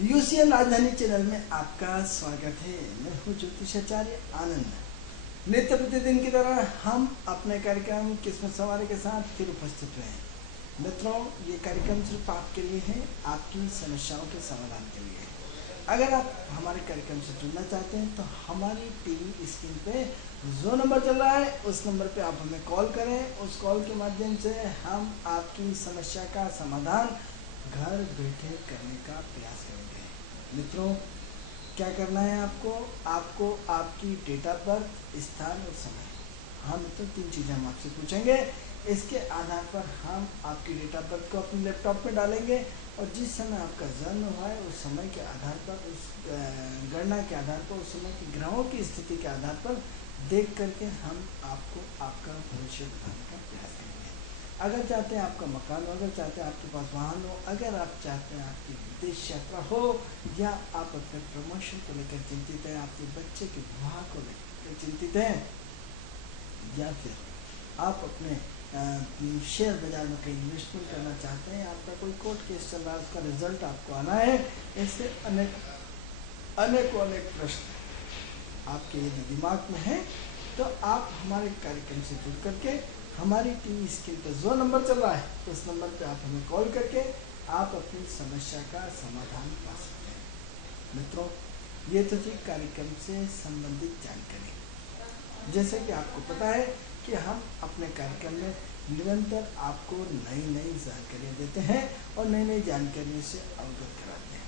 UCN राजधानी channel में आपका स्वागत है। मैं हूँ ज्योतिषाचार्य आनंद। नित्य प्रतिदिन की तरह हम अपने कार्यक्रम किस्मत सवारी के साथ फिर उपस्थित हुए हैं। मित्रों, ये कार्यक्रम सिर्फ आपके लिए है, आपकी समस्याओं के समाधान के लिए है। अगर आप हमारे कार्यक्रम से जुड़ना चाहते हैं तो हमारी टीवी स्क्रीन पे जो नंबर चल रहा है उस नंबर पे आप हमें कॉल करें। उस कॉल के माध्यम से हम आपकी समस्या का समाधान घर बैठे करने का प्रयास करेंगे। मित्रों, क्या करना है आपको आपकी डेट ऑफ बर्थ, स्थान और समय। हाँ मित्रों, 3 चीज़ें हम आपसे पूछेंगे। इसके आधार पर हम आपकी डेट ऑफ बर्थ को अपने लैपटॉप में डालेंगे और जिस समय आपका जन्म हुआ है उस समय के आधार पर, उस गणना के आधार पर, उस समय की ग्रहों की स्थिति के आधार पर देख करके हम आपको आपका भविष्य बताने का प्रयास करेंगे। अगर चाहते हैं आपका मकान हो, अगर चाहते हैं आपके पास वाहन हो, अगर आप चाहते हैं आपकी विदेश यात्रा हो, या आप अपने प्रमोशन को लेकर चिंतित हैं, आपके बच्चे के विवाह को लेकर चिंतित हैं, या फिर आप अपने शेयर बाजार में कहीं इन्वेस्टमेंट करना चाहते हैं, आपका कोई कोर्ट केस चल रहा है, उसका रिजल्ट आपको आना है, ऐसे अनेक प्रश्न आपके यदि दिमाग में है तो आप हमारे कार्यक्रम से जुड़ करके हमारी टीवी स्क्रीन पर जो नंबर चल रहा है उस नंबर पे आप हमें कॉल करके आप अपनी समस्या का समाधान पा सकते हैं। मित्रों, ये तो थी कार्यक्रम से संबंधित जानकारी। जैसे कि आपको पता है कि हम अपने कार्यक्रम में निरंतर आपको नई जानकारियाँ देते हैं और नई जानकारियों से अवगत कराते हैं।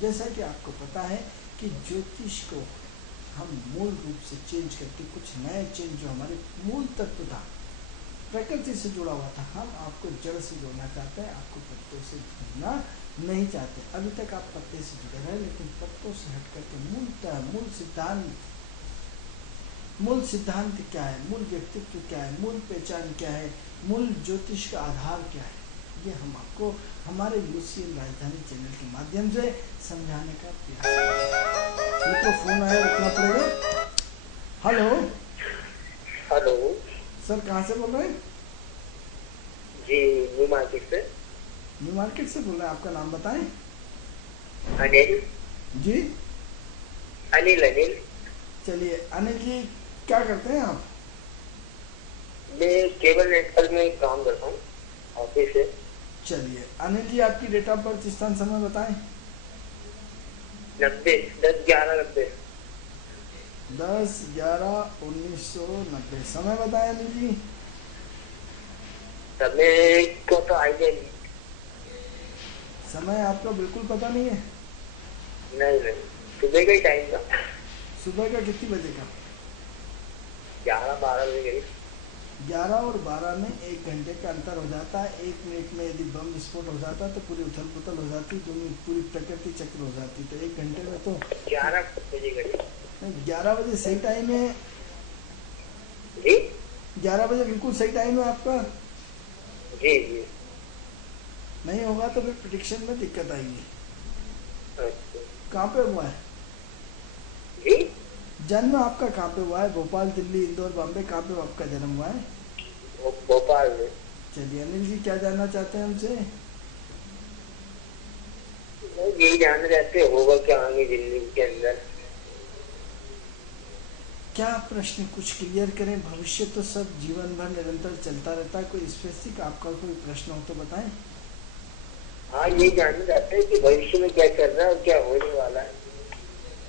जैसा कि आपको पता है कि ज्योतिष को हम मूल रूप से चेंज करके कुछ नए चेंज, जो हमारे मूल तत्व था, प्रकृति से जुड़ा हुआ था, हम आपको जड़ से जोड़ना चाहते हैं, आपको पत्तों से जुड़ना नहीं चाहते। अभी तक आप पत्ते से जुड़े रहे, लेकिन पत्तों से हट करके मूल सिद्धांत क्या है, मूल व्यक्तित्व क्या है, मूल पहचान क्या है, मूल ज्योतिष का आधार क्या है, ये हम आपको हमारे यूसीएन राजधानी चैनल के माध्यम से समझाने का प्रयास करेंगे। मित्रों, फोन आया, रखना पड़ेगा। हेलो सर, कहाँ से बोल रहे हैं? जी, न्यू मार्केट से। न्यू मार्केट से बोल रहे हैं, आपका नाम बताएं। अनिल जी, अनिल। चलिए अनिल जी, क्या करते हैं आप? मैं केबल नेटवर्क में काम करता हूँ, ऑफिस से। चलिए अनिल जी, आपकी डेट ऑफ बर्थ, स्थान, समय बताएं। 10/11/90। 10/11/1990। समय बताएं अनिल जी। समय को तो आइडिया नहीं। समय आपका बिल्कुल पता नहीं है? नहीं, सुबह का ही टाइम था। सुबह का कितनी बजे का? 11-12 बजे करीब। 11 और 12 में 1 घंटे का अंतर हो जाता है। 1 मिनट में यदि बम विस्फोट हो जाता तो पूरी उथल पुथल हो जाती, पूरी प्रकृति चक्र हो जाती। तो 1 घंटे में तो 11 बजे करीब। 11 बजे सही टाइम है जी, 11 बजे बिल्कुल सही टाइम है आपका। जी। नहीं होगा तो फिर प्रेडिक्शन में दिक्कत आएगी। अच्छा। कहाँ पे हुआ है जी, जन्म आपका? कहाँ पे हुआ है? भोपाल, दिल्ली, इंदौर, बॉम्बे, कहाँ पे आपका जन्म हुआ है? भोपाल में। चलिए अनिल जी, क्या जानना चाहते हैं हमसे? यही जानना चाहते होगा क्या आगे जिंदगी के अंदर। क्या प्रश्न कुछ क्लियर करें? भविष्य तो सब जीवन भर निरंतर चलता रहता है। कोई स्पेसिफिक आपका कोई प्रश्न हो तो बताएं। हाँ, यही जानना चाहते हैं कि भविष्य में क्या चल रहा है और क्या होने वाला है।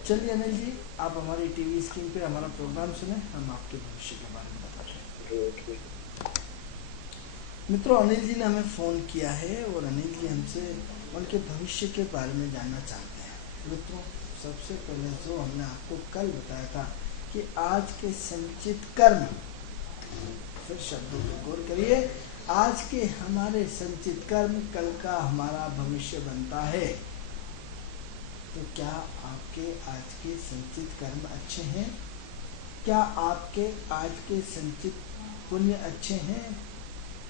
चलिए अनिल जी, आप हमारी टीवी स्क्रीन पे हमारा प्रोग्राम सुने, हम आपके भविष्य के बारे में बताते हैं। ठीक। मित्रों, अनिल जी ने हमें फ़ोन किया है और अनिल जी हमसे उनके भविष्य के बारे में जानना चाहते हैं। मित्रों, सबसे पहले जो हमने आपको कल बताया था कि आज के संचित कर्म, फिर शब्दों पर गौर करिए, आज के हमारे संचित कर्म कल का हमारा भविष्य बनता है। तो क्या आपके आज के संचित कर्म अच्छे हैं? क्या आपके आज के संचित पुण्य अच्छे हैं?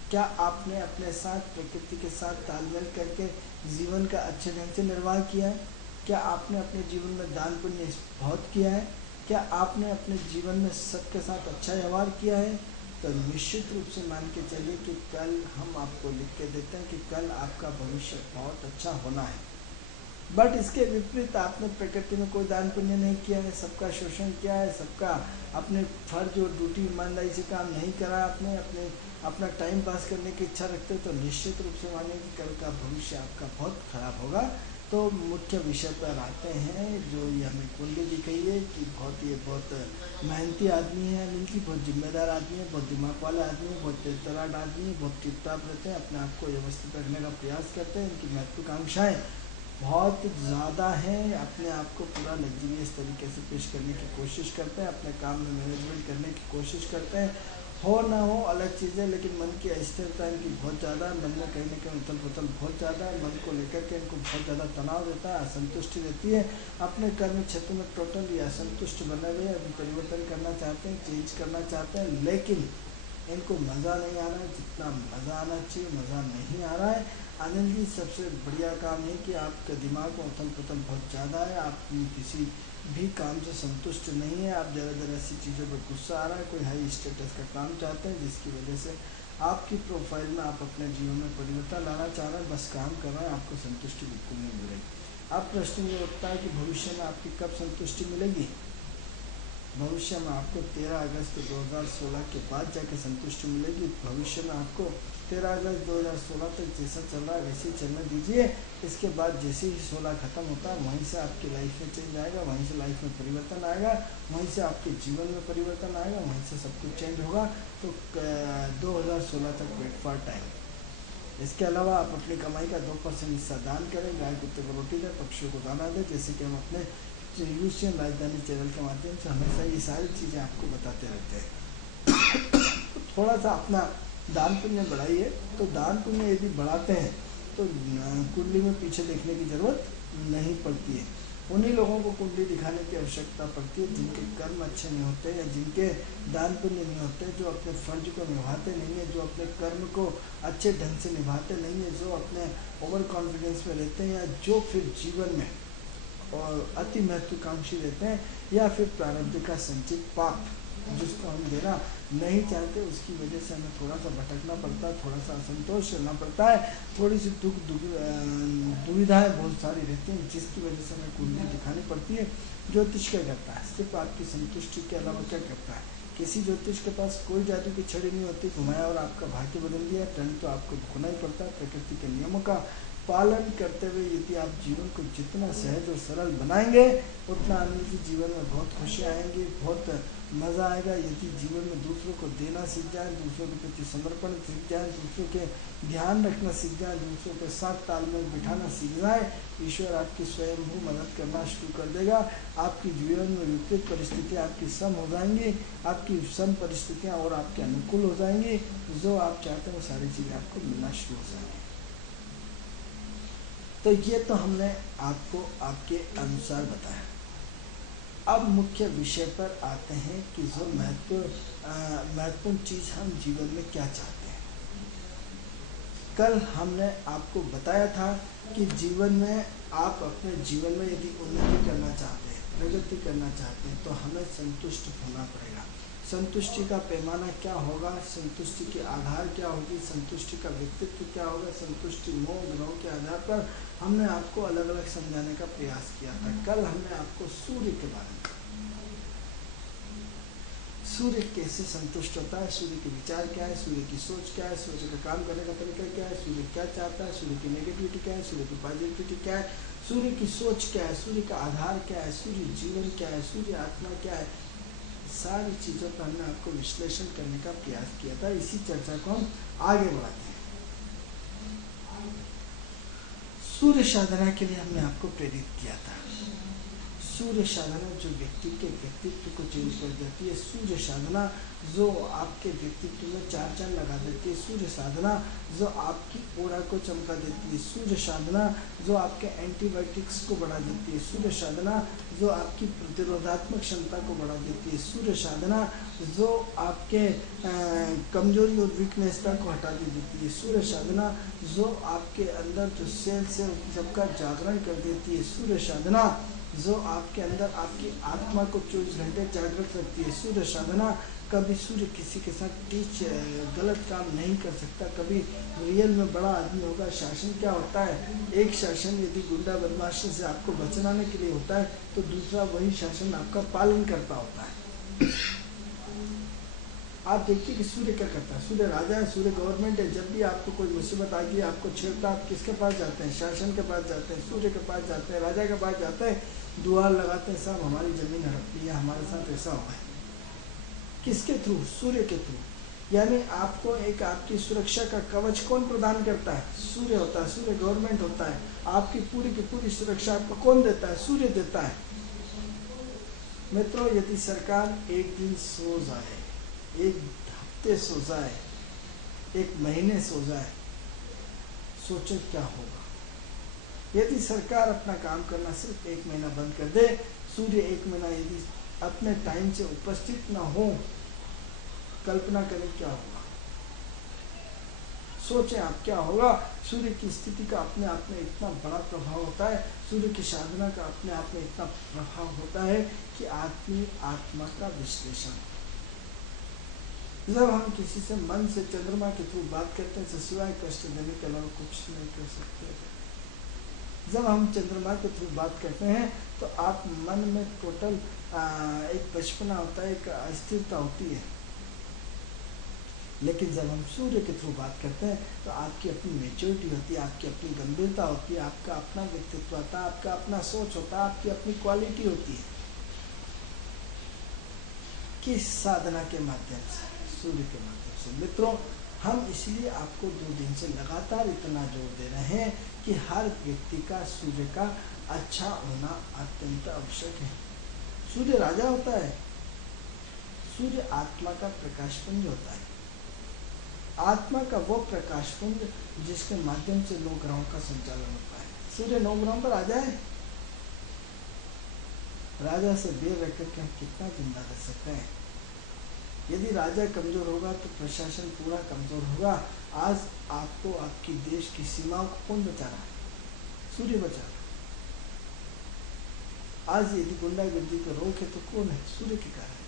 क्या आपने अपने साथ, प्रकृति के साथ तालमेल करके जीवन का अच्छे ढंग से निर्वाह किया है? क्या आपने अपने जीवन में दान पुण्य बहुत किया है? क्या आपने अपने जीवन में सबके साथ अच्छा व्यवहार किया है? तो निश्चित रूप से मान के चलिए कि कल हम आपको लिख के देते हैं कि कल आपका भविष्य बहुत अच्छा होना है। बट इसके विपरीत आपने प्रकृति में कोई दान पुण्य नहीं किया है, सबका शोषण किया है, सबका अपने फर्ज और ड्यूटी ईमानदारी से काम नहीं करा, आपने अपना टाइम पास करने की इच्छा रखते हो, तो निश्चित रूप से मानिए कि कल का भविष्य आपका बहुत खराब होगा। तो मुख्य विषय पर आते हैं, जो ये हमें कुंडली दिख रही है कि बहुत मेहनती आदमी है, अनिल जी, बहुत जिम्मेदार आदमी है, बहुत दिमाग वाला आदमी है, बहुत तेज-तरार आदमी है, बहुत टिप-टाप रहते हैं, अपने आप को व्यवस्थित रखने का प्रयास करते हैं, इनकी महत्वाकांक्षाएँ बहुत ज़्यादा हैं, अपने आप को पूरा लग्जरियस तरीके से पेश करने की कोशिश करते हैं, अपने काम में मैनेजमेंट करने की कोशिश करते हैं, हो ना हो अलग चीज़ें, लेकिन मन की अस्थिरता इनकी बहुत ज़्यादा है, मन में कहीं ना कहीं उथल पुथल बहुत ज़्यादा है, मन को लेकर के इनको बहुत ज़्यादा तनाव रहता है, असंतुष्टि रहती है, अपने कर्म क्षेत्र में टोटली असंतुष्ट बने हुए, अभी परिवर्तन करना चाहते हैं, चेंज करना चाहते हैं, लेकिन इनको मज़ा नहीं आ रहा है, जितना मज़ा आना चाहिए मज़ा नहीं आ रहा है। आनंद जी, सबसे बढ़िया काम है कि आपके दिमाग में उथल पुथल बहुत ज़्यादा है, आप किसी भी काम से संतुष्ट नहीं है, आप ज़रा सी चीज़ों पर गुस्सा आ रहा है, कोई हाई स्टेटस का काम चाहते हैं, जिसकी वजह से आपकी प्रोफाइल में आप अपने जीवन में परिवर्तन लाना चाह रहे हैं, बस काम कर रहे हैं, आपको संतुष्टि बिल्कुल नहीं मिल रही। अब प्रश्न ये उठता है कि भविष्य में आपकी कब संतुष्टि मिलेगी? भविष्य में आपको 13 अगस्त 2016 के बाद जाके संतुष्टि मिलेगी। भविष्य में आपको 13 अगस्त 2016 तक जैसा चल रहा है वैसे ही चलने दीजिए। इसके बाद जैसे ही 16 खत्म होता है, वहीं से आपकी लाइफ में चेंज आएगा, वहीं से लाइफ में परिवर्तन आएगा, वहीं से आपके जीवन में परिवर्तन आएगा, वहीं से सब कुछ चेंज होगा। तो 2016 तक वेट फॉर टाइम। इसके अलावा आप अपनी कमाई का 2% हिस्सा दान करें, गाय कुत्ते को रोटी दें, पक्षियों को दाना दें, जैसे कि हम अपने यूसीएन राजधानी चैनल के माध्यम से हमेशा ये सारी चीज़ें आपको बताते रहते हैं। थोड़ा सा अपना दान पुण्य बढ़ाइए। तो दान पुण्य यदि बढ़ाते हैं तो कुंडली में पीछे देखने की ज़रूरत नहीं पड़ती है। उन्हीं लोगों को कुंडली दिखाने की आवश्यकता पड़ती है जिनके कर्म अच्छे नहीं होते या जिनके दान पुण्य नहीं होते, जो अपने फर्ज को निभाते नहीं है, जो अपने कर्म को अच्छे ढंग से निभाते नहीं है, जो अपने ओवर कॉन्फिडेंस में रहते हैं, या जो फिर जीवन में और अति महत्वाकांक्षी रहते हैं, या फिर प्रारब्ध का संचित पाप जिसको हम देना नहीं चाहते, उसकी वजह से हमें थोड़ा सा भटकना पड़ता है, थोड़ा सा असंतोष रहना पड़ता है, थोड़ी सी दुविधाएं बहुत सारी रहती हैं, जिसकी वजह से हमें कुंडली दिखानी पड़ती है। ज्योतिष क्या करता है? सिर्फ आपकी संतुष्टि के अलावा क्या करता है? किसी ज्योतिष के पास कोई जादू की छड़ी नहीं होती, घुमाया और आपका भाग्य बदल दिया। टर्न तो आपको भुगतना ही पड़ता है। प्रकृति के नियमों का पालन करते हुए यदि आप जीवन को जितना सहज और सरल बनाएंगे, उतना आपके जीवन में बहुत खुशियाँ आएंगी, बहुत मज़ा आएगा। यदि जीवन में दूसरों को देना सीख जाए, दूसरों के प्रति समर्पण सीख जाए, दूसरों के ध्यान रखना सीख जाए, दूसरों के साथ तालमेल बिठाना सीख जाए, ईश्वर आपकी स्वयं ही मदद करना शुरू कर देगा। आपकी जीवन में विपरीत परिस्थितियाँ आपकी सम हो जाएंगी, आपकी सम परिस्थितियाँ और आपके अनुकूल हो जाएंगी। जो आप चाहते हैं वो सारी चीज़ें आपको मिलना शुरू हो जाएंगी। तो ये तो हमने आपको आपके अनुसार बताया। अब मुख्य विषय पर आते हैं कि जो महत्वपूर्ण चीज़ हम जीवन में क्या चाहते हैं। कल हमने आपको बताया था कि जीवन में आप अपने जीवन में यदि उन्नति करना चाहते हैं, प्रगति करना चाहते हैं, तो हमें संतुष्ट होना पड़ेगा। संतुष्टि का पैमाना क्या होगा, संतुष्टि के आधार क्या होगी, संतुष्टि का व्यक्तित्व क्या होगा, संतुष्टि मोह ग्रहों के आधार पर हमने आपको अलग अलग समझाने का प्रयास किया था। कल हमने आपको सूर्य के बारे में, सूर्य कैसे संतुष्ट होता है, सूर्य के विचार क्या है, सूर्य की सोच क्या है, सूर्य का काम करने का तरीका क्या है, सूर्य क्या चाहता है, सूर्य की नेगेटिविटी क्या है, सूर्य की पॉजिटिविटी क्या है, सूर्य की सोच क्या है, सूर्य का आधार क्या है, सूर्य जीवन क्या है, सूर्य आत्मा क्या है, सारी चीज़ों पर हमने आपको विश्लेषण करने का प्रयास किया था। इसी चर्चा को हम आगे बढ़ाते हैं। सूर्य साधना के लिए हमने आपको प्रेरित किया था। सूर्य साधना जो व्यक्ति के व्यक्तित्व को चेंज कर देती है, सूर्य साधना जो आपके व्यक्तित्व में चार चांद लगा देती है, सूर्य साधना जो आपकी ओरा को चमका देती है, सूर्य साधना जो आपके एंटीबायोटिक्स को बढ़ा देती है, सूर्य साधना जो आपकी प्रतिरोधात्मक क्षमता को बढ़ा देती है, सूर्य साधना जो आपके कमजोरी और वीकनेसता को हटा देती है, सूर्य साधना जो आपके अंदर जो सेल से सबका जागरण कर देती है, सूर्य साधना जो आपके अंदर आपकी आत्मा को 24 घंटे जागृत रखती है। सूर्य साधना, कभी सूर्य किसी के साथ गलत काम नहीं कर सकता, कभी रियल में बड़ा आदमी होगा। शासन क्या होता है, एक शासन यदि गुंडा बदमाशी से आपको बचाने के लिए होता है तो दूसरा वही शासन आपका पालन करता होता है। आप देखिए कि सूर्य क्या करता है, सूर्य राजा है, सूर्य गवर्नमेंट है। जब भी आपको कोई मुसीबत आ गई, आपको छेड़ता, आप किसके पास जाते हैं, शासन के पास जाते हैं, सूर्य के पास जाते हैं, राजा के पास जाते हैं, दुआ लगाते हैं, साहब हमारी जमीन हड़प ली है, हमारे साथ ऐसा हुआ है। किसके थ्रू, सूर्य के थ्रू। यानी आपको एक आपकी सुरक्षा का कवच कौन प्रदान करता है, सूर्य होता है, सूर्य गवर्नमेंट होता है। आपकी पूरी की पूरी सुरक्षा आपको कौन देता है, सूर्य देता है। मित्रों, यदि सरकार एक दिन सो जाए, एक हफ्ते सो जाए, एक महीने सो जाए, सोचो क्या होगा। यदि सरकार अपना काम करना सिर्फ एक महीना बंद कर दे, सूर्य एक महीना यदि अपने टाइम से उपस्थित न हो, कल्पना करें क्या होगा। सोचें आप क्या होगा। सूर्य की स्थिति का अपने आप में इतना बड़ा प्रभाव होता है, सूर्य की साधना का अपने आप में इतना प्रभाव होता है कि आदमी आत्मा का विश्लेषण। जब हम किसी से मन से चंद्रमा के थ्रू बात करते हैं तो सिवाय कष्ट देने के अलावा कुछ नहीं कर सकते। जब हम चंद्रमा के थ्रू बात करते हैं तो आप मन में टोटल एक बचपना होता है, एक अस्थिरता होती है। लेकिन जब हम सूर्य के थ्रू बात करते हैं तो आपकी अपनी मेच्योरिटी होती है, आपकी अपनी गंभीरता होती है, आपका अपना व्यक्तित्व होता है, आपका अपना सोच होता है, आपकी अपनी क्वालिटी होती है। किस साधना के माध्यम से, सूर्य के माध्यम से। मित्रों, हम इसलिए आपको 2 दिन से लगातार इतना जोर दे रहे हैं कि हर व्यक्ति का सूर्य का अच्छा होना अत्यंत आवश्यक है। सूर्य राजा होता है, सूर्य आत्मा का प्रकाशपुंज होता है। आत्मा का वो प्रकाशपुंज जिसके माध्यम से 9 ग्रहों का संचालन होता है। सूर्य 9 ग्रहों पर राजा है। राजा से देर रख करके हम कितना जिंदा रह सकते हैं। यदि राजा कमजोर होगा तो प्रशासन पूरा कमजोर होगा। आज आपको आपकी देश की सीमाओं को कौन बचा रहा है, सूर्य बचा रहा है। आज यदि गुंडागर्दी को रोके तो कौन है, सूर्य के कारण।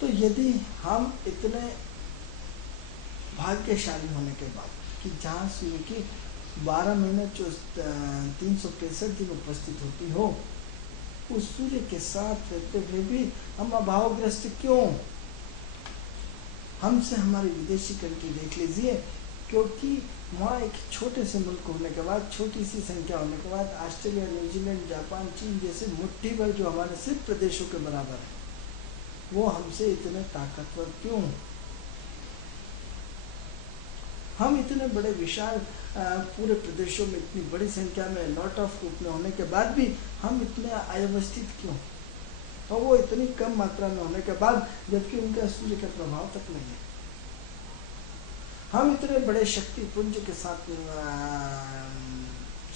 तो यदि हम इतने भाग्यशाली होने के बाद कि जहाँ सूर्य की 12 महीने 365 दिन उपस्थित होती हो, उस सूर्य के साथ रहते हुए भी हम अभावग्रस्त क्यों। हमसे हमारी विदेशी कंट्री देख लीजिए, क्योंकि वहाँ एक छोटे से मुल्क होने के बाद, छोटी सी संख्या होने के बाद, ऑस्ट्रेलिया, न्यूजीलैंड, जापान, चीन जैसे मुट्ठी भर जो हमारे सिर्फ प्रदेशों के बराबर है, वो हमसे इतने ताकतवर क्यों। हम इतने बड़े विशाल पूरे प्रदेशों में इतनी बड़ी संख्या में लॉट ऑफ ग्रुप में होने के बाद भी हम इतने अव्यवस्थित क्यों, और वो इतनी कम मात्रा में होने के बाद, जबकि उनका सूर्य का प्रभाव तक नहीं है। हम इतने बड़े शक्तिपुंज के साथ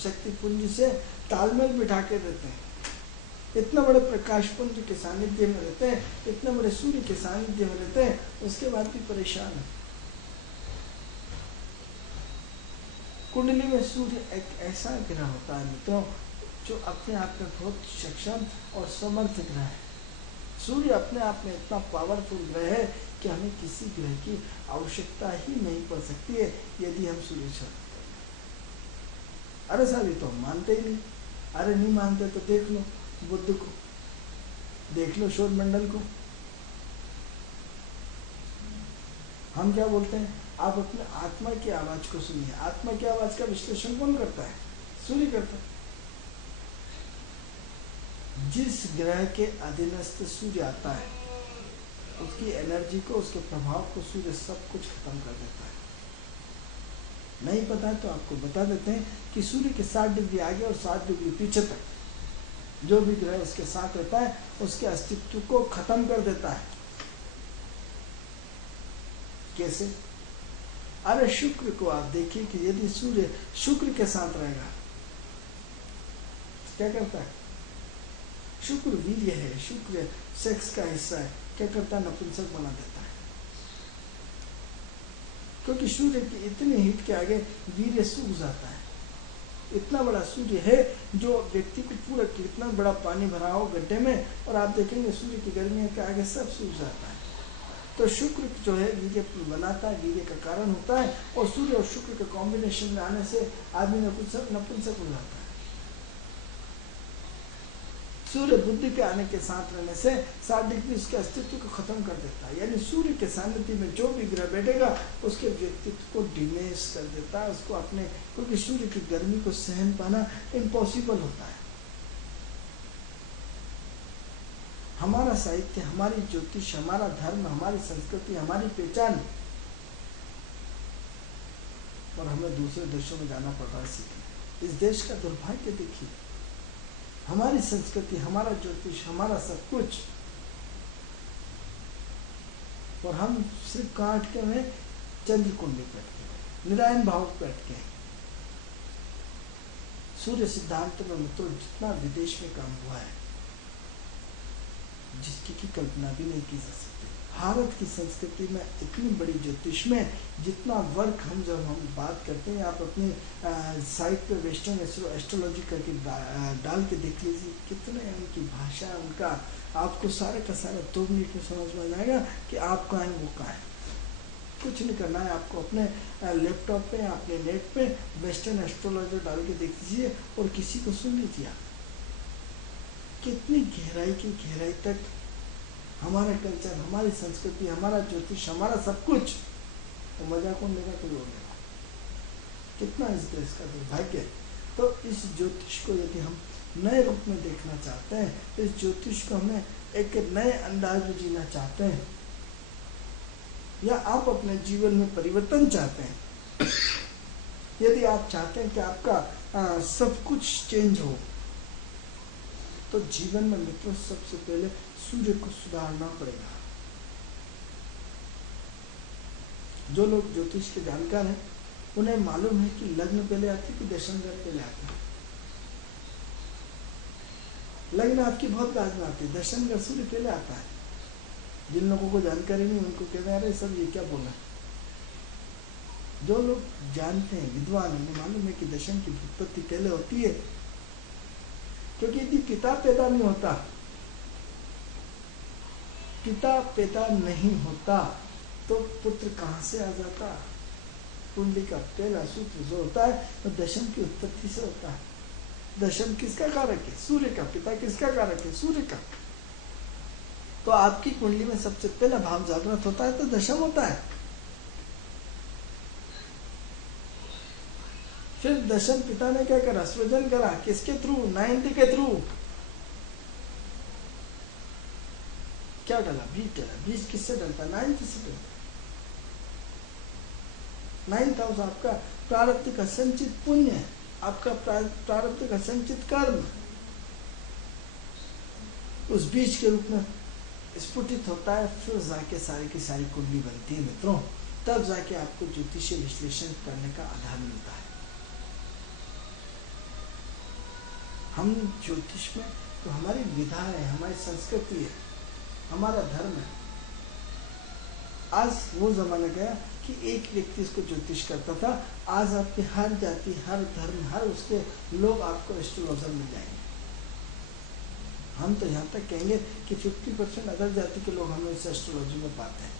शक्तिपुंज से तालमेल बिठा के रहते हैं, इतने बड़े प्रकाशपुंज के सानिध्य में रहते हैं, इतने बड़े सूर्य के सानिध्य में रहते हैं, उसके बाद भी परेशान है। कुंडली में सूर्य एक ऐसा ग्रह होता है मित्रों, जो अपने आप में बहुत सक्षम और समर्थ ग्रह है। सूर्य अपने आप में इतना पावरफुल ग्रह है कि हमें किसी ग्रह की आवश्यकता ही नहीं पड़ सकती है यदि हम सूर्य से। अरे साहब, ये तो हम मानते ही नहीं। अरे नहीं मानते तो देख लो बुद्ध को, देख लो सौर मंडल को। हम क्या बोलते हैं, आप अपने आत्मा की आवाज को सुनिए। आत्मा की आवाज का विश्लेषण कौन करता है, सूर्य करता है। जिस ग्रह के अधीनस्थ सूर्य आता है, उसकी एनर्जी को, उसके प्रभाव को सूर्य सब कुछ खत्म कर देता है। नहीं पता तो आपको बता देते हैं कि सूर्य के 60 डिग्री आगे और 60 डिग्री पीछे तक जो भी ग्रह उसके साथ रहता है, उसके अस्तित्व को खत्म कर देता है। कैसे? अरे शुक्र को आप देखिए कि यदि सूर्य शुक्र के साथ रहेगा क्या करता है। शुक्र वीर्य है, शुक्र सेक्स का हिस्सा है, क्या करता है, नपुंसक बना देता है। क्योंकि सूर्य की इतनी हीट के आगे वीर्य सूख जाता है। इतना बड़ा सूर्य है जो व्यक्ति को पूरा कितना बड़ा पानी भरा हो गड्ढे में, और आप देखेंगे सूर्य की गर्मी के आगे सब सूख जाता है। तो शुक्र जो है वीर्य बनाता है, वीर्य का कारण होता है, और सूर्य और शुक्र के कॉम्बिनेशन में आने से आदमी नपुंसक हो जाता है। सूर्य बुद्धि के आने के साथ रहने से 60 डिग्री उसके अस्तित्व को खत्म कर देता है। यानी सूर्य के सानिध्य में जो भी ग्रह बैठेगा उसके व्यक्तित्व को डिमेज कर देता है, उसको अपने, क्योंकि सूर्य की गर्मी को सहन पाना इम्पॉसिबल होता है। हमारा साहित्य, हमारी ज्योतिष, हमारा धर्म, हमारी संस्कृति, हमारी पहचान, और हमें दूसरे देशों में जाना पड़ रहा है सीखने। इस देश का दुर्भाग्य देखिए, हमारी संस्कृति, हमारा ज्योतिष, हमारा सब कुछ, और हम सिर्फ काट के में चंद्र कुंडली बैठ के, निरायण भाव बैठ के। सूर्य सिद्धांत में मित्रों जितना विदेश में काम हुआ है, जिसकी की कल्पना भी नहीं की जा सकती। भारत की संस्कृति में इतनी बड़ी ज्योतिष में जितना वर्क जब हम बात करते हैं, आप अपने साइट पे वेस्टर्न एस्ट्रोलॉजी करके डाल के देख लीजिए, कितने उनकी भाषा, उनका आपको सारे का सारा 2 मिनट में समझ में आएगा कि आप कहाँ हैं, वो कहाँ है। कुछ नहीं करना है आपको, अपने लैपटॉप पे, अपने नेट पे वेस्टर्न एस्ट्रोलॉजी डाल के देख लीजिए और किसी को सुन लीजिए। कितनी गहराई की गहराई तक हमारा कल्चर, हमारी संस्कृति, हमारा ज्योतिष, हमारा सब कुछ, तो मजा कौन लेगा, कोई और लेगा। कितना इस देश का दुर्भाग्य। तो इस ज्योतिष को यदि हम नए रूप में देखना चाहते हैं, इस ज्योतिष को हमें एक नए अंदाज में जीना चाहते हैं, या आप अपने जीवन में परिवर्तन चाहते हैं, यदि आप चाहते हैं कि आपका सब कुछ चेंज हो, तो जीवन में मित्रों सबसे पहले सूर्य को सुधारना पड़ेगा। जो लोग ज्योतिष के जानकार हैं उन्हें मालूम है कि लग्न पहले आती है कि दशमघर पहले आती है। लग्न आपकी बहुत बाद में आती है, दशमघर सूर्य पहले आता है। जिन लोगों को जानकारी नहीं उनको कहते हैं अरे सब ये क्या बोला। जो लोग जानते हैं, विद्वान, उन्हें मालूम है कि दशम की उत्पत्ति पहले होती है, क्योंकि यदि पिता पैदा नहीं होता, पिता पैदा नहीं होता तो पुत्र कहाँ से आ जाता। कुंडली का पहला सूत्र जो होता है वो दशम की उत्पत्ति से होता है। दशम किसका कारक है? सूर्य का। पिता किसका कारक है? सूर्य का। तो आपकी कुंडली में सबसे पहला भाव जागृत होता है तो दशम होता है। फिर दशम पिता ने क्या करा? सृजन करा। किसके थ्रू? 90 के थ्रू। क्या डाला? बीज डाला। बीज किससे डलता? 9 से डलता। 9 हाउस आपका प्रारब्ध का संचित पुण्य है, आपका प्रारब्ध का संचित कर्म उस बीज के रूप में स्फुटित होता है। फिर जाके सारी की सारी कुंडली बनती है मित्रों। तब जाके आपको ज्योतिषीय विश्लेषण करने का आधार मिलता है। हम ज्योतिष में तो हमारी विधा है, हमारी संस्कृति है, हमारा धर्म है। आज वो जमाना गया कि एक व्यक्ति इसको ज्योतिष करता था। आज आपके हर जाति, हर धर्म, हर उसके लोग आपको एस्ट्रोलॉजर मिल जाएंगे। हम तो यहाँ तक कहेंगे कि 50% अदर जाति के लोग हमें इस एस्ट्रोलॉजी में पाते हैं।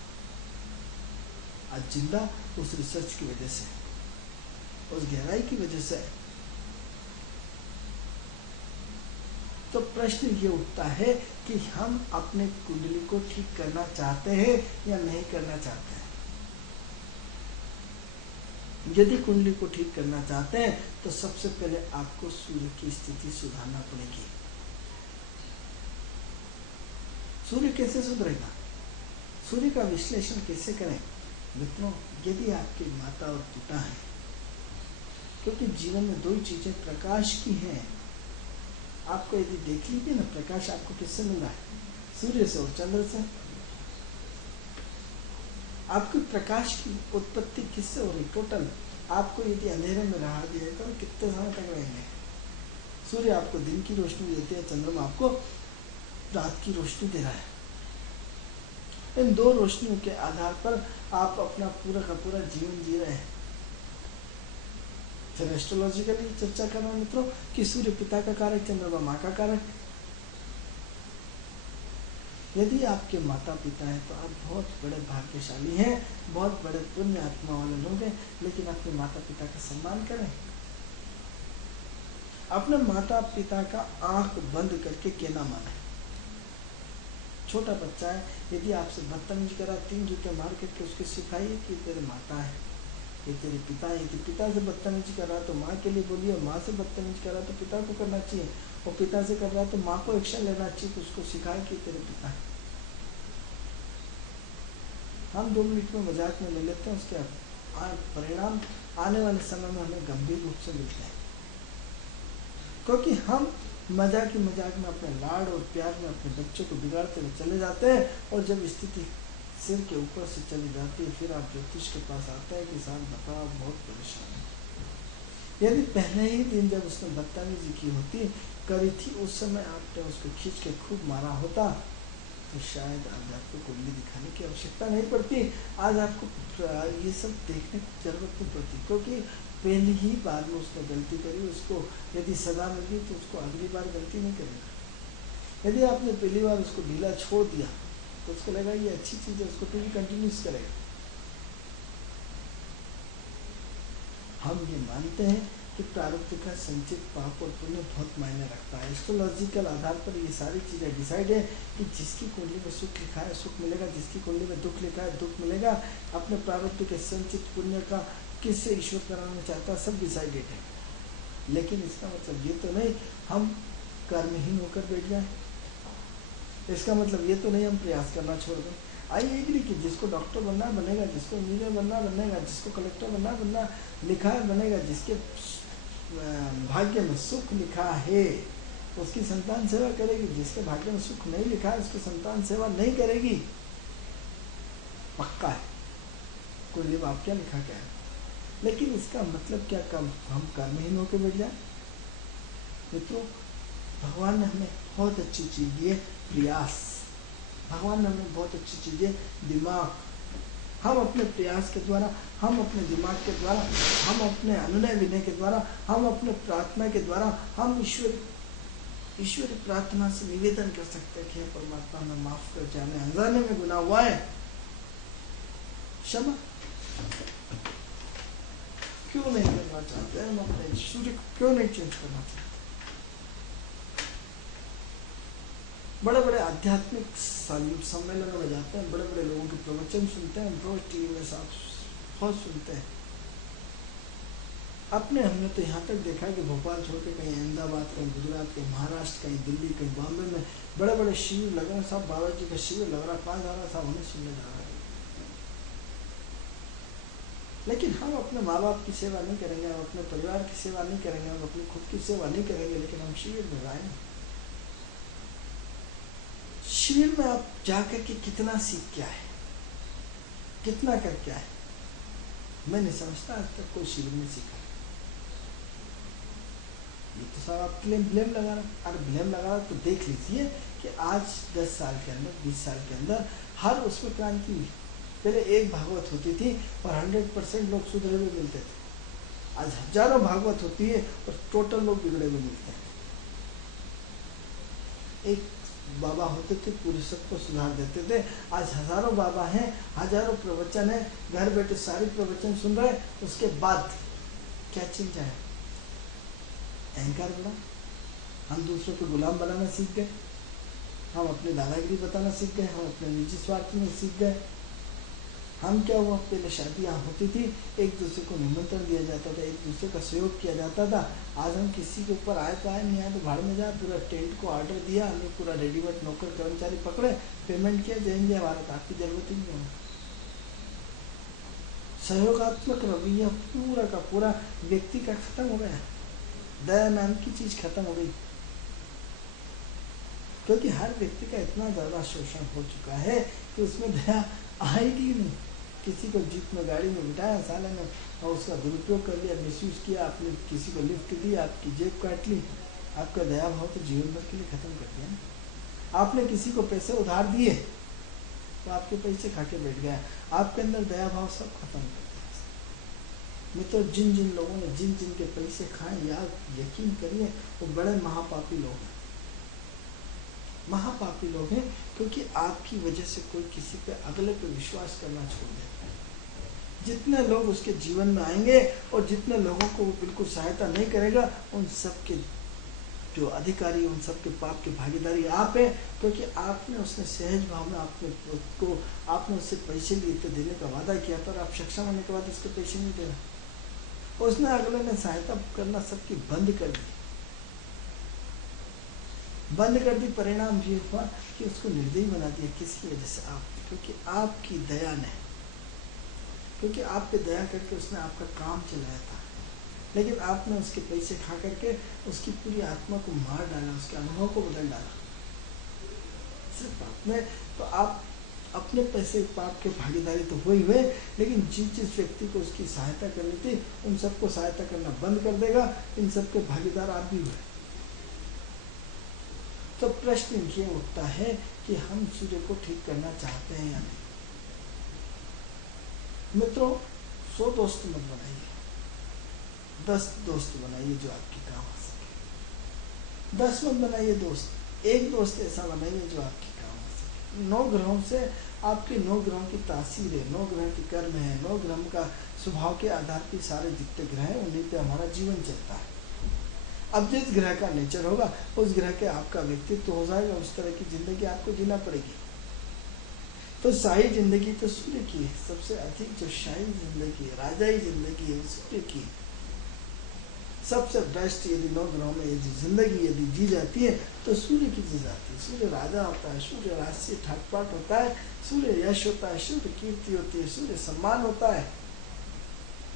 आज जिंदा उस रिसर्च की वजह से, उस गहराई की वजह से। तो प्रश्न ये उठता है कि हम अपने कुंडली को ठीक करना चाहते हैं या नहीं करना चाहते हैं। यदि कुंडली को ठीक करना चाहते हैं तो सबसे पहले आपको सूर्य की स्थिति सुधारना पड़ेगी। सूर्य कैसे सुधरेगा? सूर्य का विश्लेषण कैसे करें मित्रों? यदि आपके माता और पिता हैं, क्योंकि जीवन में 2 चीजें प्रकाश की हैं। आपको यदि देख लीजिए ना, प्रकाश आपको किससे मिल रहा है? सूर्य से और चंद्र से। आपकी प्रकाश की उत्पत्ति किससे हो रही? टोटल आपको यदि अंधेरे में रहा दिया तो कितने समय तक रहेंगे? सूर्य आपको दिन की रोशनी देते हैं, चंद्रमा आपको रात की रोशनी दे रहा है। इन 2 रोशनियों के आधार पर आप अपना पूरा का पूरा जीवन जी रहे हैं। फिर एस्ट्रोलॉजिकली चर्चा कर रहा हूँ मित्रों कि सूर्य पिता का कारक, चंद्रमा माँ का कारक। यदि आपके माता पिता हैं तो आप बहुत बड़े भाग्यशाली हैं, बहुत बड़े पुण्य आत्मा वाले लोग हैं, लेकिन अपने माता पिता का सम्मान करें। अपने माता पिता का आंख बंद करके कहना माने। छोटा बच्चा है, यदि आपसे बदतमीजी करा, 3 जूते मार करके उसको सिखाइए कि तेरे माता है, ये तेरे पिता है। यदि पिता से बदतमीजी कर रहा तो माँ के लिए बोलिए, माँ से बदतमीजी कर रहा तो पिता को करना चाहिए, और पिता से कर रहा तो माँ को एक्शन लेना चाहिए, तो उसको सिखाए कि तेरे पिता है। हम 2 मिनट में मजाक में ले लेते हैं, उसके परिणाम आने वाले समय में हमें गंभीर रूप से मिलते हैं, क्योंकि हम मजाक में अपने लाड़ और प्यार में अपने बच्चों को बिगाड़ते हुए चले जाते हैं, और जब स्थिति सिर के ऊपर से चली जाती है, फिर आप ज्योतिष के पास आते हैं कि साहब बताओ बहुत परेशान है। यदि पहले ही दिन जब उसने बदतमीजी की होती करी थी, उस समय आपने उसको खींच के खूब मारा होता, तो शायद आज आपको कुंडली दिखाने की आवश्यकता नहीं पड़ती, आज आपको ये सब देखने की जरूरत नहीं पड़ती, क्योंकि पहली ही बार में उसने गलती करी, उसको यदि सजा मिली तो उसको अगली बार गलती नहीं करेगा। यदि आपने पहली बार उसको ढीला छोड़ दिया तो उसको लगा ये अच्छी चीज़ है, उसको फिर भी कंटिन्यूस करेगा। हम ये मानते हैं कि प्रारब्ध का संचित पाप और पुण्य बहुत मायने रखता है। एस्ट्रोलॉजिकल आधार पर ये सारी चीज़ें डिसाइड है कि जिसकी कुंडली में सुख लिखा है सुख मिलेगा, जिसकी कुंडली में दुख लिखा है दुख मिलेगा। अपने प्रारब्ध के संचित पुण्य का किससे ईश्वर कराना चाहता है, सब डिसाइडेड है। लेकिन इसका मतलब ये तो नहीं हम कर्महीन होकर बैठ जाए, इसका मतलब ये तो नहीं हम प्रयास करना छोड़ दें। आई एग्री कि जिसको डॉक्टर बनना बनेगा, जिसको इंजीनियर बनना बनेगा, जिसको कलेक्टर बनना लिखा है बनेगा, जिसके भाग्य में सुख लिखा है उसकी संतान सेवा करेगी, जिसके भाग्य में सुख नहीं लिखा है उसकी संतान सेवा नहीं करेगी। पक्का है, कुंडली में आप क्या लिखा क्या है। लेकिन इसका मतलब क्या कम हम कर्महीन होकर बैठ जाए। मित्रों, भगवान ने हमें बहुत अच्छी चीज दी है, प्रयास। भगवान ने हमें बहुत अच्छी चीज है, दिमाग। हम अपने प्रयास के द्वारा, हम अपने दिमाग के द्वारा, हम अपने अनुनय विनय के द्वारा, हम अपने प्रार्थना के द्वारा, हम ईश्वर प्रार्थना से निवेदन कर सकते हैं कि परमात्मा हमें माफ कर, जाने अनजाने में गुनाह हुआ है, क्षमा। क्यों नहीं करना चाहते हम अपने सूर्य को क्यों नहीं चेंज करना चाहते। बड़े बड़े आध्यात्मिक सम्मेलनों में जाते हैं, बड़े बड़े लोगों के प्रवचन सुनते हैं, रोज टीवी में साथ बहुत सुनते हैं। अपने हमने तो यहाँ तक देखा कि भोपाल छोड़ के कहीं अहमदाबाद, कहीं गुजरात, कहीं महाराष्ट्र, कहीं दिल्ली, कहीं बॉम्बे में बड़े बड़े शिविर लग रहे हैं। सब बाबा जी का शिविर लग रहा, 5,000 साहब उन्हें सुनने जा रहा है। लेकिन हम अपने माँ बाप की सेवा नहीं करेंगे, हम अपने परिवार की सेवा नहीं करेंगे, हम अपनी खुद की सेवा नहीं करेंगे, लेकिन हम शिविर में जाएंगे। शिविर में आप जाकर के कितना सीख क्या है, कितना कर क्या है, मैं नहीं समझता आज तक कोई शिविर में सीखा। ये तो सब आप ब्लेम लगा रहा। अरे ब्लेम लगा रहा तो देख लीजिए कि आज 10 साल के अंदर, 20 साल के अंदर हर उसमें क्रांति हुई। पहले एक भागवत होती थी और 100% लोग सुधरे हुए मिलते थे। आज हजारों भागवत होती है और टोटल लोग बिगड़े हुए मिलते हैं। एक बाबा होते थे, पूरे सबको सुधार देते थे। आज हजारों बाबा हैं, हजारों प्रवचन है, घर बैठे सारे प्रवचन सुन रहे, उसके बाद क्या चीज है? अहंकार बढ़ा। हम दूसरों को गुलाम बनाना सीख गए, हम अपने दादागिरी बताना सीख गए, हम अपने निजी स्वार्थ में सीख गए। हम क्या हुआ, पहले शादियाँ होती थी, एक दूसरे को निमंत्रण दिया जाता था, एक दूसरे का सहयोग किया जाता था। आज हम किसी के ऊपर आए तो आए, नहीं आए तो भाड़ में जाए। पूरा टेंट को ऑर्डर दिया, हमने पूरा रेडीमेड नौकर कर्मचारी पकड़े, पेमेंट किया, जय जय भारत, आपकी जरूरत ही नहीं है। सहयोगात्मक रवैया पूरा का पूरा व्यक्ति का खत्म हो गया, दया नाम की चीज खत्म हो गई। क्योंकि हर व्यक्ति का इतना ज्यादा शोषण हो चुका है कि उसमें दया आएगी नहीं। किसी को जीप में गाड़ी में बिठाया साले ने और उसका दुरुपयोग कर लिया, मिसयूज किया, आपने किसी को लिफ्ट दी, आपकी जेब काट ली, आपका दया भाव तो जीवन भर के लिए खत्म कर दिया। आपने किसी को पैसे उधार दिए तो आपके पैसे खा के बैठ गया, आपके अंदर दया भाव सब खत्म कर दिया। मित्रों, जिन जिन लोगों ने जिन जिन के पैसे खाए, यार यकीन करिए वो बड़े महापापी लोग हैं, महापापी लोग हैं, क्योंकि आपकी वजह से कोई किसी पे अगले पे विश्वास करना छोड़ देता है। जितने लोग उसके जीवन में आएंगे और जितने लोगों को वो बिल्कुल सहायता नहीं करेगा, उन सब के जो अधिकारी, उन सब के पाप की भागीदारी आप है, क्योंकि आपने उसने सहज भाव में आपने उससे पैसे लिए थे, देने का वादा किया, पर आप सक्षम होने के बाद उसके पैसे नहीं देना, उसने अगले ने सहायता करना सबकी बंद कर दी, परिणाम ये हुआ कि उसको निर्दयी बना दिया। किसकी वजह से? आप, क्योंकि आपकी दया ने, क्योंकि आप पे दया करके उसने आपका काम चलाया था, लेकिन आपने उसके पैसे खा करके उसकी पूरी आत्मा को मार डाला, उसके अनुभव को बदल डाला सिर्फ पाप में। तो आप अपने पैसे पाप के भागीदारी तो हुए, लेकिन जिस व्यक्ति को उसकी सहायता करनी थी, उन सबको सहायता करना बंद कर देगा, इन सबके भागीदार आप भी हुए। तो प्रश्न ये उठता है कि हम सूर्य को ठीक करना चाहते हैं या नहीं। मित्रों, 100 दोस्त मत बनाइए, 10 दोस्त बनाइए जो आपके काम आ सके। 10 मत बनाइए दोस्त, एक दोस्त ऐसा बनाइए जो आपके काम आ सके। 9 ग्रहों से आपके 9 ग्रहों की तासीर है, 9 ग्रह के कर्म है, 9 ग्रह का स्वभाव के आधार पर सारे जितने ग्रह हैं उन्हीं पे हमारा जीवन चलता है। अब जिस ग्रह का नेचर होगा उस ग्रह के आपका व्यक्तित्व हो जाएगा, उस तरह की जिंदगी आपको जीना पड़ेगी। तो शाही जिंदगी तो सूर्य की है, सबसे अधिक जो शाही जिंदगी है, राजाई जिंदगी है, सूर्य की। सबसे बेस्ट यदि 9 ग्रहों में यदि जिंदगी यदि जी जाती है तो सूर्य की जी जाती है। सूर्य राजा होता है, सूर्य राजसी ठाटपाट होता है, सूर्य यश होता है, सूर्य कीर्ति होती है, सूर्य सम्मान होता है,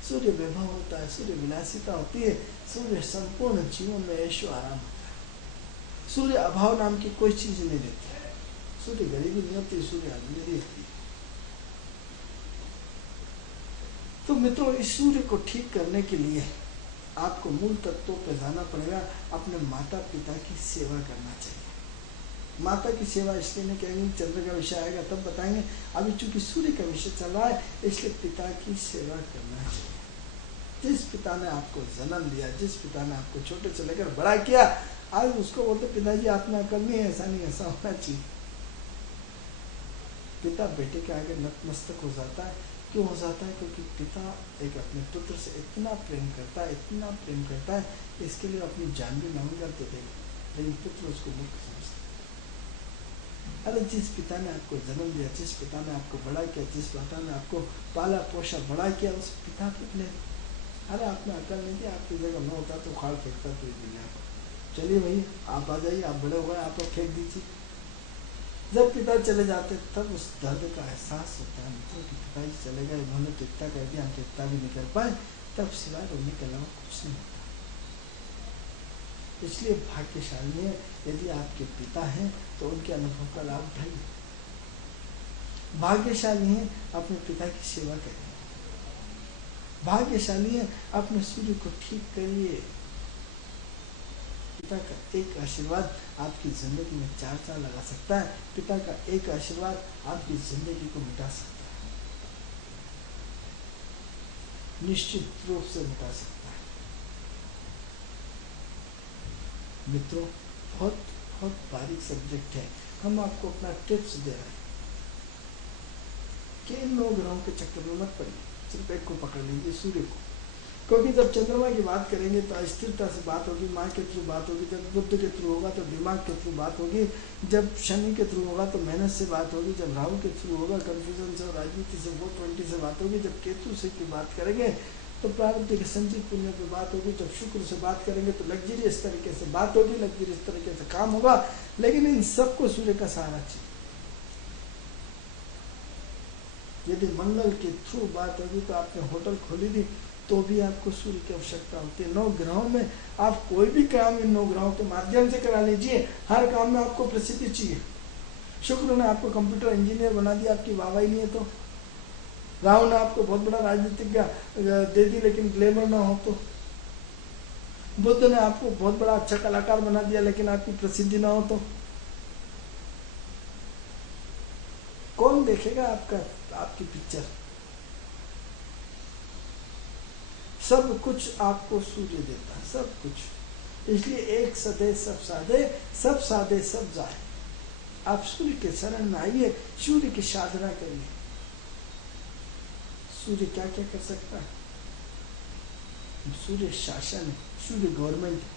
सूर्य वैभव होता है, सूर्य विलासिता होती है, सूर्य संपूर्ण जीवन में ऐशो आराम होता है। सूर्य अभाव नाम की कोई चीज नहीं देती, सूर्य गरीबी नहीं होती, सूर्य अमीरी होती है। तो मित्रों, इस सूर्य को ठीक करने के लिए आपको मूल तत्वों पर जाना पड़ेगा। अपने माता पिता की सेवा करना चाहिए। माता की सेवा इसलिए नहीं कहेंगे, चंद्र का विषय आएगा तब बताएंगे, अभी चूंकि सूर्य का विषय चल रहा है इसलिए पिता की सेवा करना चाहिए। जिस पिता ने आपको जन्म दिया, जिस पिता ने आपको छोटे से लेकर बड़ा किया, आज उसको बोलते पिताजी आप में अकल नहीं है, ऐसा नहीं, ऐसा होना चाहिए। पिता बेटे के आगे नतमस्तक हो जाता है। क्यों हो जाता है? क्योंकि पिता एक अपने पुत्र से इतना प्रेम करता है, इतना प्रेम करता है, इसके लिए अपनी जान भी मांग कर तो देगा, लेकिन पुत्र उसको मुक्त समझता है। अरे जिस पिता ने आपको जन्म दिया, जिस पिता ने आपको बड़ा किया, जिस पिता ने आपको पाला पोषा बड़ा किया, उस पिता के लिए अरे आपने अकल नहीं थी, आपकी जगह न होता तो उखाड़ फेंकता पूरी दुनिया को। चलिए भाई आप आ जाइए, आप बड़े हो गए, आप फेंक दीजिए। जब पिता चले जाते तब उस दर्द का एहसास होता है मित्रों कि पिताजी चले गए, उन्होंने तो इतना कर दिया, हम तो इतना भी नहीं कर पाए। तब सिवाय रोने के अलावा कुछ नहीं होता। इसलिए भाग्यशाली है यदि आपके पिता हैं तो उनके अनुभव का लाभ उठाइए। भाग्यशाली है अपने पिता की सेवा करिए। भाग्यशाली है अपने सूर्य को ठीक करिए। पिता का एक आशीर्वाद आपकी जिंदगी में 4 साल लगा सकता है। पिता का एक आशीर्वाद आपकी जिंदगी को मिटा सकता है, निश्चित रूप से मिटा सकता है। मित्रों, बहुत बहुत बारीक सब्जेक्ट है। हम आपको अपना टिप्स दे रहे हैं कि इन 9 ग्रहों के चक्कर में मत पड़िए, सिर्फ एक को पकड़ लीजिए, सूर्य को। क्योंकि जब चंद्रमा की बात करेंगे तो अस्थिरता से बात होगी, माँ के थ्रू बात होगी, जब बुध के थ्रू होगा तो दिमाग के थ्रू बात होगी, जब शनि के थ्रू होगा तो मेहनत से बात होगी, जब राहु के थ्रू होगा कन्फ्यूजन से और राजनीति से 420 से बात होगी, जब केतु से की बात करेंगे तो प्रारब्ध के संचित पुण्य पर बात होगी, जब शुक्र से बात करेंगे तो लग्जरियस तरीके से बात होगी, लग्जरियस तरीके से काम होगा। लेकिन इन सबको सूर्य का सहारा चाहिए। यदि मंगल के थ्रू बात होगी तो आपने होटल खोली थी तो भी आपको सूर्य की आवश्यकता होती है। 9 ग्रहों में आप कोई भी काम इन 9 ग्रहों के माध्यम से करा लीजिए, हर काम में आपको प्रसिद्धि चाहिए। शुक्र ने आपको कंप्यूटर इंजीनियर बना दिया, आपकी वाहवाही नहीं है तो। राहु ने आपको बहुत बड़ा राजनीतिज्ञ दे दी लेकिन ग्लैमर ना हो तो। बुध ने आपको बहुत बड़ा अच्छा कलाकार बना दिया लेकिन आपकी प्रसिद्धि ना हो तो। कौन देखेगा आपकी पिक्चर? सब कुछ आपको सूर्य देता है, सब कुछ। इसलिए एक सदे सब साधे, सब साधे सब जाए। आप सूर्य के शरण में आइए, सूर्य की साधना करिए। सूर्य क्या क्या कर सकता है? सूर्य शासन है, सूर्य गवर्नमेंट है।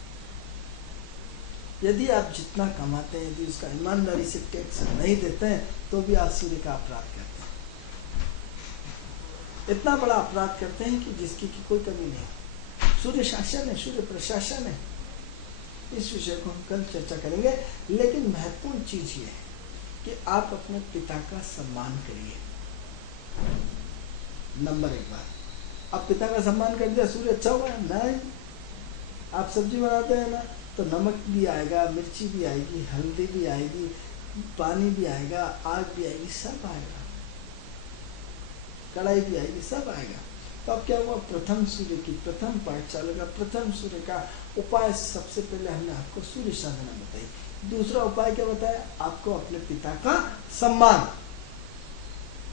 यदि आप जितना कमाते हैं, यदि उसका ईमानदारी से टैक्स नहीं देते हैं, तो भी आप सूर्य का अपराध करते हैं। इतना बड़ा अपराध करते हैं कि जिसकी की कोई कमी नहीं। सूर्य शासन है, सूर्य प्रशासन है। इस विषय को हम कल चर्चा करेंगे। लेकिन महत्वपूर्ण चीज ये है कि आप अपने पिता का सम्मान करिए। नंबर 1 बात, आप पिता का सम्मान कर दिया, सूर्य अच्छा हुआ? नहीं। आप सब्जी बनाते हैं ना, तो नमक भी आएगा, मिर्ची भी आएगी, हल्दी भी आएगी, पानी भी आएगा, आग भी आएगी, सब आएगा, कढ़ाई भी आएगी, सब आएगा। तो अब क्या हुआ? प्रथम सूर्य की प्रथम पाठशाला का प्रथम सूर्य का उपाय सबसे पहले हमने आपको सूर्य साधना बताई। दूसरा उपाय क्या बताया? आपको अपने पिता का सम्मान।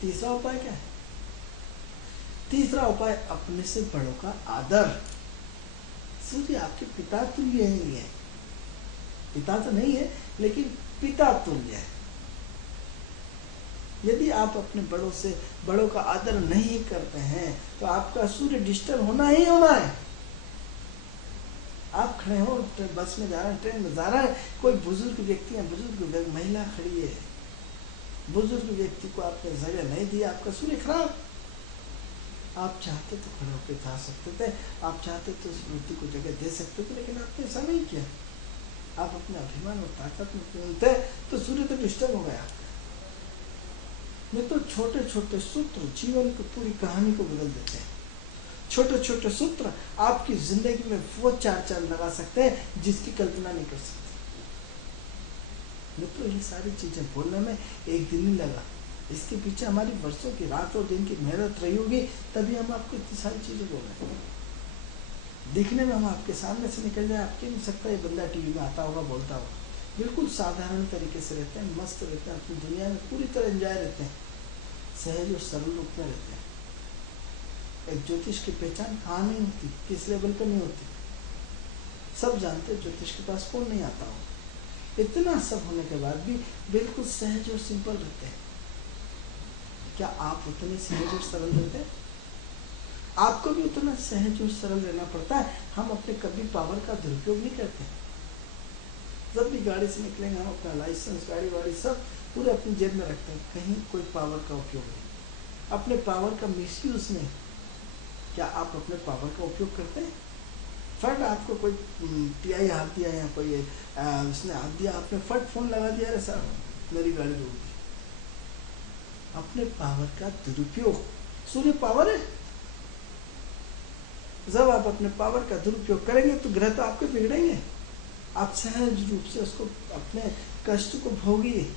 तीसरा उपाय क्या है? तीसरा उपाय अपने से बड़ों का आदर। सूर्य आपके पिता तुल्य ही है, पिता तो नहीं है लेकिन पिता तुल्य है। यदि आप अपने बड़ों का आदर नहीं करते हैं तो आपका सूर्य डिस्टर्ब होना ही होना है। आप खड़े हो, बस में जा रहे हैं, ट्रेन में जा रहे हैं, कोई बुजुर्ग व्यक्ति है, बुजुर्ग महिला खड़ी है, बुजुर्ग व्यक्ति को आपने जगह नहीं दी, आपका सूर्य खराब। आप चाहते तो खड़े होकर जा सकते थे, आप चाहते तो उस व्यक्ति को जगह दे सकते थे, लेकिन आपने ऐसा नहीं किया। आप अपने अभिमान और ताकत में बोलते तो सूर्य तो डिस्टर्ब हो गया। नहीं तो छोटे छोटे सूत्र जीवन की पूरी कहानी को बदल देते हैं। छोटे छोटे सूत्र आपकी जिंदगी में वो चार लगा सकते हैं जिसकी कल्पना नहीं कर सकते। मित्रों, ये सारी चीजें बोलने में एक दिन ही लगा, इसके पीछे हमारी वर्षों की रात और दिन की मेहनत रही होगी, तभी हम आपको इतनी सारी चीजें बोल रहे हैं। दिखने में हम आपके सामने से निकल जाए, आपके नहीं सकता ये बंदा टीवी में आता होगा, बोलता होगा। बिल्कुल साधारण तरीके से रहते हैं, मस्त रहते हैं, अपनी दुनिया में पूरी तरह एंजॉय रहते हैं, सहज और सरल रूप में रहते हैं। एक ज्योतिष की पहचान कहाँ नहीं होती, किस लेवल पर नहीं होती, सब जानते हैं ज्योतिष के पास कौन नहीं आता हो। इतना सब होने के बाद भी बिल्कुल सहज और सिंपल रहते हैं। क्या आप उतने सहज और सरल रहते हैं? आपको भी उतना सहज और सरल रहना पड़ता है। हम अपने कभी पावर का दुरुपयोग नहीं करते। जब भी गाड़ी से निकलेंगे हम अपना लाइसेंस, गाड़ी वाड़ी सब पूरे अपनी जेब में रखते हैं, कहीं कोई पावर का उपयोग नहीं। अपने पावर का मिसयूज नहीं। क्या आप अपने पावर का उपयोग करते हैं? फट आपको कोई टीआई हाथ दिया या कोई उसने हाथ दिया, आपने फट फोन लगा दिया, अरे सर मेरी गाड़ी रोक दी। अपने पावर का दुरुपयोग, सूर्य पावर है। जब आप अपने पावर का दुरुपयोग करेंगे तो ग्रह तो आपके बिगड़ेंगे। आप सहज रूप से उसको अपने कष्ट को भोगिए।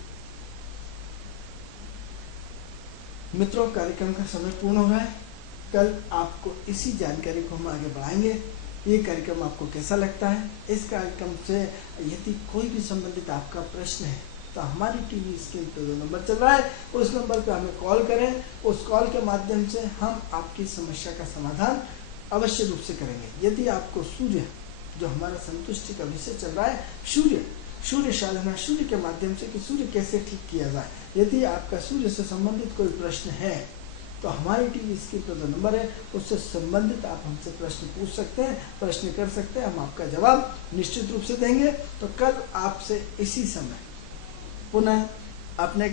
मित्रों, कार्यक्रम का समय पूर्ण हो रहा है। कल आपको इसी जानकारी को हम आगे बढ़ाएंगे। ये कार्यक्रम आपको कैसा लगता है? इस कार्यक्रम से यदि कोई भी संबंधित आपका प्रश्न है तो हमारी टीवी स्क्रीन पर जो नंबर चल रहा है उस नंबर पर हमें कॉल करें। उस कॉल के माध्यम से हम आपकी समस्या का समाधान अवश्य रूप से करेंगे। यदि आपको सूर्य, जो हमारा संतुष्टि का विषय चल रहा है, सूर्य साधना, सूर्य के माध्यम से कि सूर्य कैसे ठीक किया जाए, यदि आपका सूर्य से संबंधित कोई प्रश्न है तो हमारी टीवी स्क्रीन पर जो नंबर है उससे संबंधित आप हमसे प्रश्न पूछ सकते हैं, प्रश्न कर सकते हैं। हम आपका जवाब निश्चित रूप से देंगे। तो कल आपसे इसी समय पुनः अपने